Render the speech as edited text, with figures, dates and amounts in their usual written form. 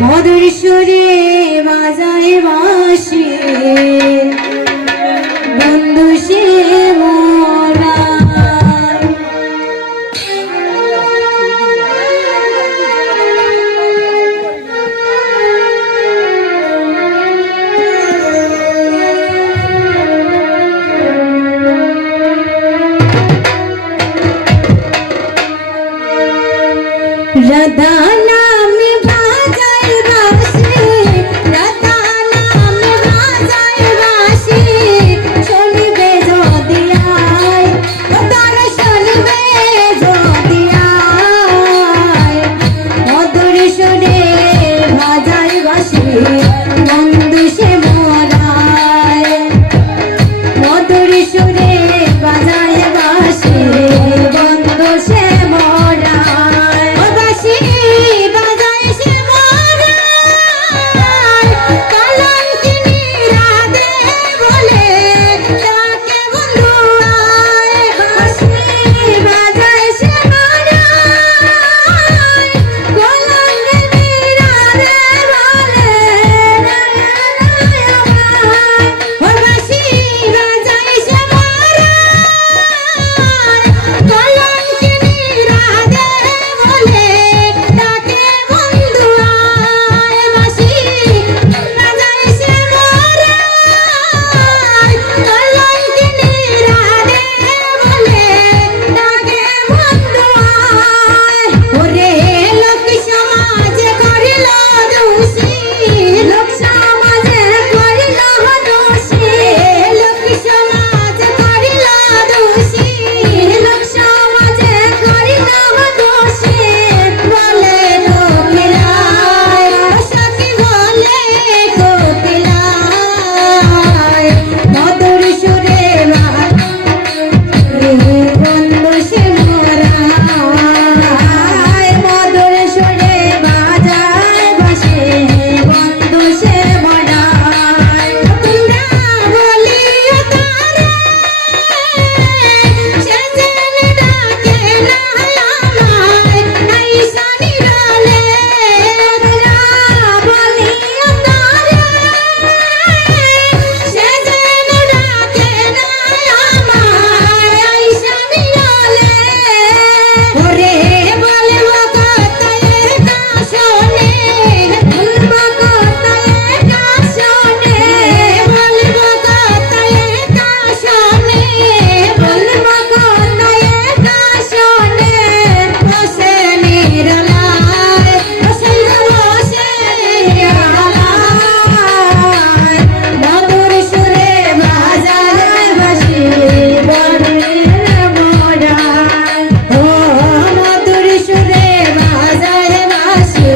মধুর সুরে বাজায় বাঁশি বন্ধু সে মোরা রাধা নামে বাজায় বাঁশি রাধা নামে বাজায় বাঁশি শুনবে যদি আয় তার শুনবে যদি আয় মধুর সুরে বাজায় বাঁশি বন্ধু সে মোরায় মধুর সুরে বাজায় বাঁশি বন্ধু সে মোরায় বাঁশি বাজায় সে মোরায় কলঙ্কিনী রাধে বলে তাকে বন্ধু আয় বাঁশি বাজায় সে মোরায় কলঙ্কিনী রাধে বলে বাঁশি বাজায় সে কলঙ্কিনী রাধে বলে তাকে বন্ধু আয় বাঁশি বাজায় সে কলঙ্কিনী রাধে বলে তাকে বন্ধু আয় ওরে লোক সমাজে করিল দোষী লোক সমাজে করিল দোষী লোক সমাজে করিল দোষী লোক সমাজে করিল দোষী বলে কোকিলায় সখী বলে কোকিলায় মধুর সুরে বন্ধু সে মোরায় মধুর সুরে বাজায় বাঁশি বন্ধু সে মোরায় তোমরা বলিও তারে সে যেন ডাকে না আমায় আইসা নিরালে তোমরা বলিও তারে সে যেন ডাকে না আমায় আইসা নিরালে ওরে বলবো কথায় কাশনে বলবো কথায় কাশনে বলবো কথায় কাশনে বলবো কথায় কাশনে বসে নিরালায় বসে নিরালায় মধুর সুরে বাজায় বাঁশি বনের মোরায় ও মধুর সুরে বাজায় বাঁশি